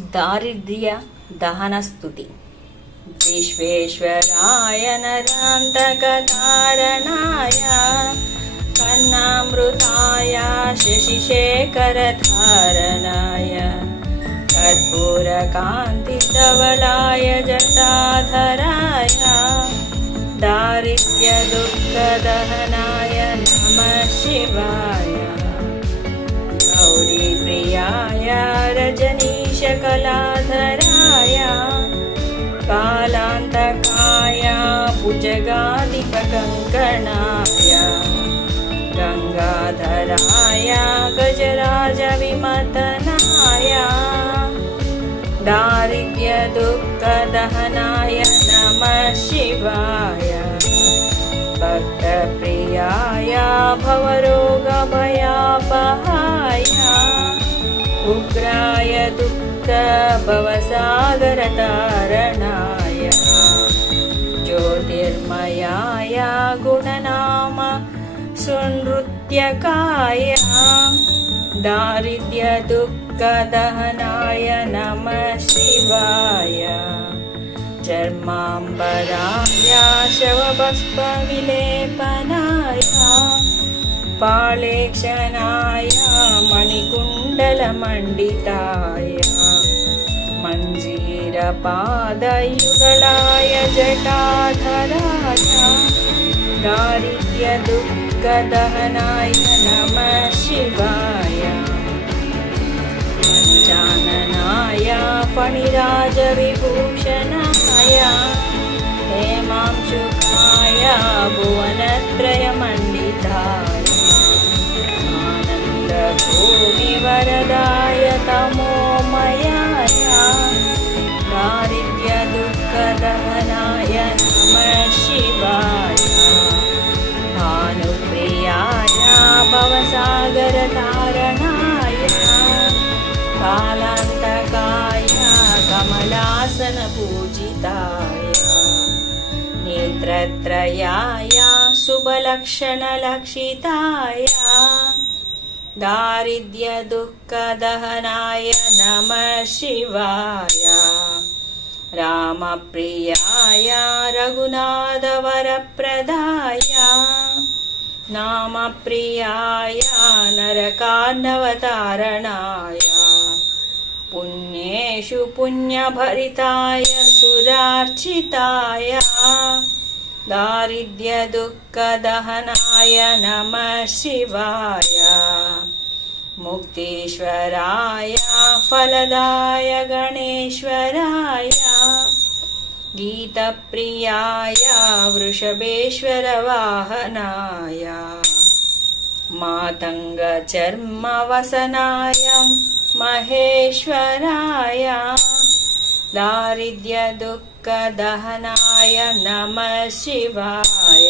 दारिद्र्य दहनस्तुति। विश्वेश्वराय नरान्तकतारणाय कन्नामृताय शशिशेखरधारणाय कर्पूरकान्तिधवलाय जटाधराय दारिद्र्यदुःखदहनाय नमः शिवाय रजनीशकलाधराय कालान्तकाय भुजगाधिपकङ्कणाय गङ्गाधराय गजराजविमतनाय दारिद्र्यदुःखदहनाय नमः शिवाय भक्तप्रियाय भवरोगभयापहाय उग्राय दुःखभवसागरतारणाय ज्योतिर्मयाय गुणनाम सुनृत्यकाय। दारिद्र्यदुःखदहनाय नमः शिवाय। चर्माम्बराय शवभस्मविलेपनाय। पाळेक्षणाय मणिकुण्डलमण्डिताय मञ्जीरपादयुगलाय जटाधराय दारिद्र्यदुःखदहनाय नमः शिवाय पञ्चाननाय फणिराजविभूषणाय हेमांशुकाय भुवनत्रयमण्डिताय कमलासनपूजिताय नेत्रत्रयाय शुभलक्षणलक्षिताय दारिद्र्यदुःखदहनाय नमः शिवाय रामप्रियाय रघुनाथवरप्रदाय नामप्रियाय नरकार्णवतारणाय पुण्येषु पुण्यभरिताय सुरार्चिताय दारिद्र्यदुःखदहनाय नमः शिवाय। मुक्तीश्वराय फलदाय गणेश्वराय गीतप्रियाय वृषभेश्वरवाहनाय मातङ्गचर्मवसनाय महेश्वराय दारिद्र्यदुःखदहनाय नमः शिवाय